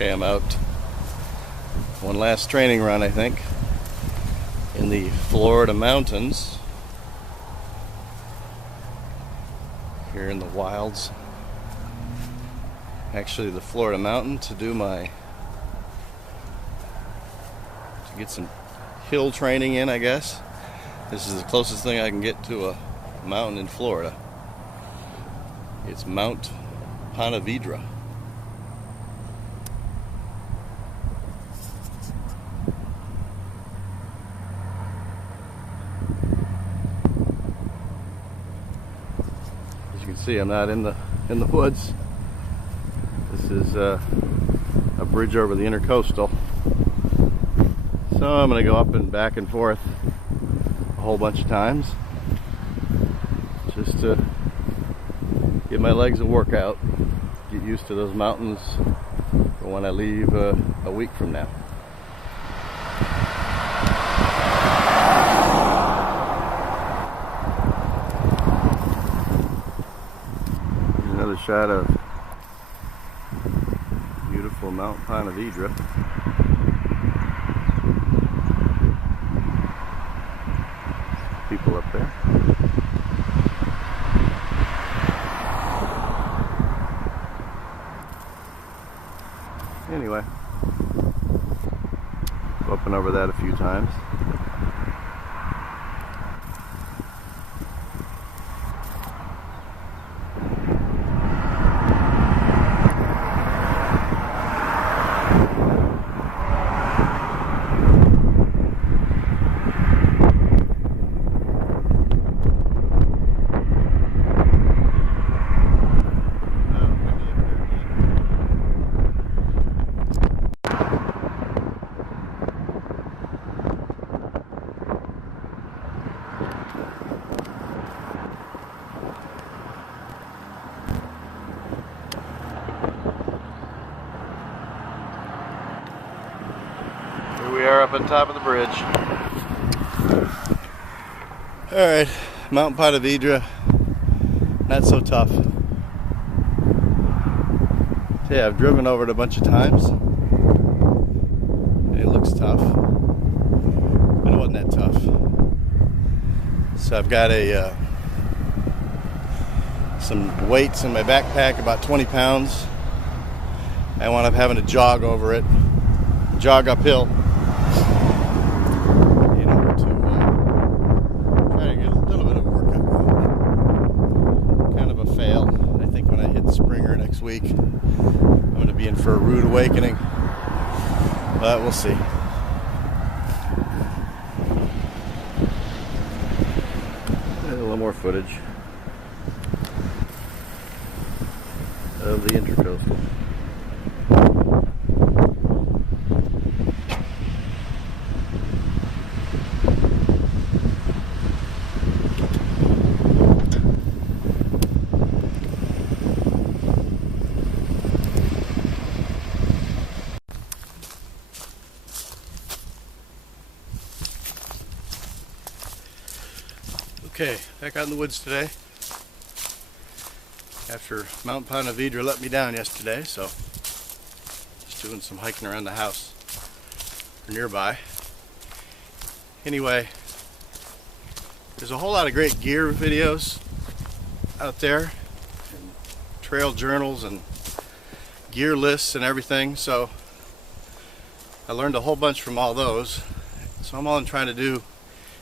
Okay, I'm out. One last training run, I think, in the Florida mountains. Here in the wilds. Actually, the Florida mountain to get some hill training in, I guess. This is the closest thing I can get to a mountain in Florida. It's Mount Pontevedra. As you can see, I'm not in the woods. This is a bridge over the intercoastal. So I'm going to go up and back and forth a whole bunch of times just to give my legs a workout, get used to those mountains for when I leave a week from now. Here's another shot of beautiful Mount Pontevedra. People up there. Anyway, up and over that a few times. We are up on top of the bridge. Alright, Mount Pontevedra, not so tough. Yeah, I've driven over it a bunch of times. And it looks tough. But it wasn't that tough. So I've got some weights in my backpack, about 20 pounds. I wound up having to jog over it, jog uphill. Next week I'm going to be in for a rude awakening, but we'll see. A little more footage of the intercoastal. Okay, back out in the woods today after Mount Pontevedra let me down yesterday, so just doing some hiking around the house or nearby. Anyway, there's a whole lot of great gear videos out there, and trail journals and gear lists and everything, so I learned a whole bunch from all those. So all I'm trying to do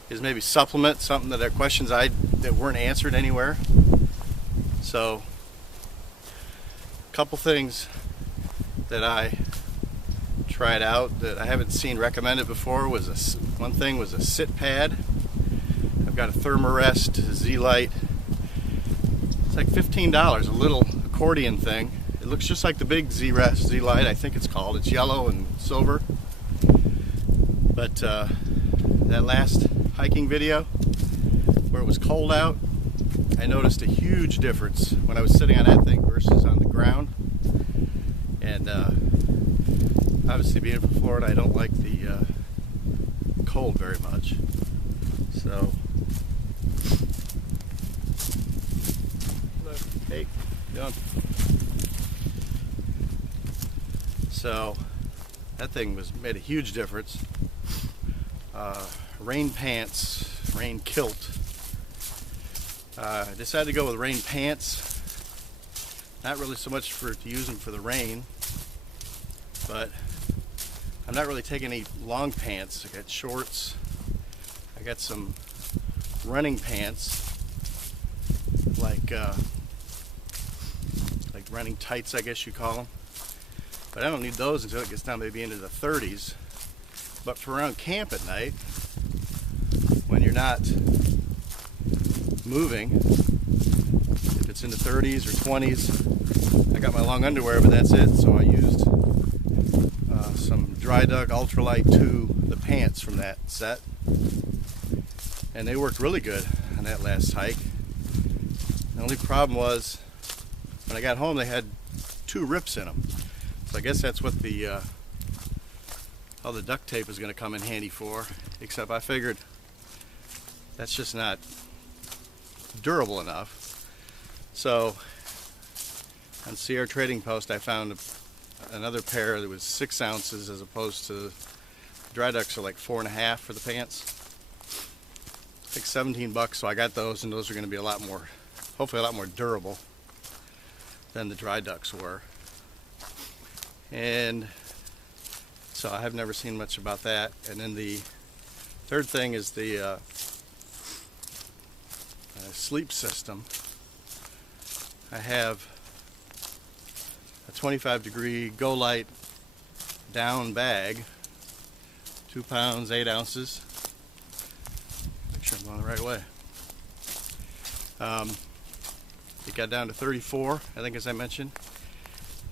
is maybe supplement something that are questions that weren't answered anywhere. So a couple things that I tried out that I haven't seen recommended before was one thing was a sit pad. I've got a Thermarest Z-Lite. It's like $15, a little accordion thing. It looks just like the big Z-Lite, I think it's called. It's yellow and silver. But that last hiking video where it was cold out, I noticed a huge difference when I was sitting on that thing versus on the ground. And obviously being from Florida, I don't like the cold very much. So, hey, down. So that thing made a huge difference. Rain pants, rain kilt. I decided to go with rain pants. Not really so much to use them for the rain, but I'm not really taking any long pants. I got shorts. I got some running pants, like running tights, I guess you call them. But I don't need those until it gets down maybe into the 30s. But for around camp at night, when you're not moving, if it's in the 30s or 20s, I got my long underwear, but that's it. So I used some Dry Duck Ultralight 2, the pants from that set, and they worked really good on that last hike. The only problem was when I got home, they had 2 rips in them. So I guess that's what all the duct tape is going to come in handy for, except I figured that's just not durable enough. So on Sierra Trading Post, I found another pair that was 6 ounces as opposed to Dry Ducks are like 4.5 for the pants. Like $17, so I got those, and those are going to be a lot more, hopefully a lot more durable than the Dry Ducks were. And so I have never seen much about that. And then the third thing is the sleep system. I have a 25-degree Go Light down bag, 2 pounds, 8 ounces. Make sure I'm going the right way. It got down to 34, I think, as I mentioned.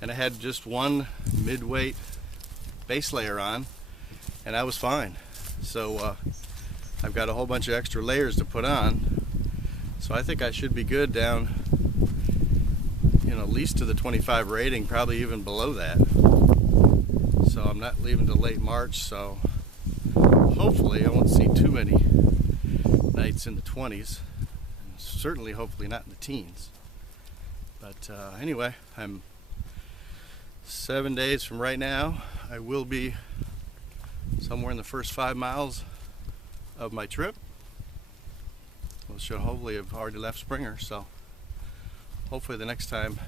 And I had just one mid-weight base layer on, and I was fine. So I've got a whole bunch of extra layers to put on. So I think I should be good down, at least to the 25 rating, probably even below that. So I'm not leaving till late March, so hopefully I won't see too many nights in the 20s. Certainly, hopefully not in the teens. But anyway, I'm 7 days from right now. I will be somewhere in the first 5 miles of my trip. We should hopefully have already left Springer, so hopefully the next time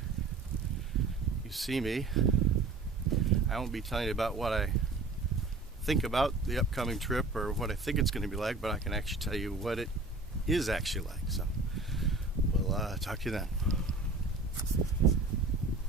you see me, I won't be telling you about what I think about the upcoming trip or what I think it's going to be like, but I can actually tell you what it is actually like. So we'll talk to you then.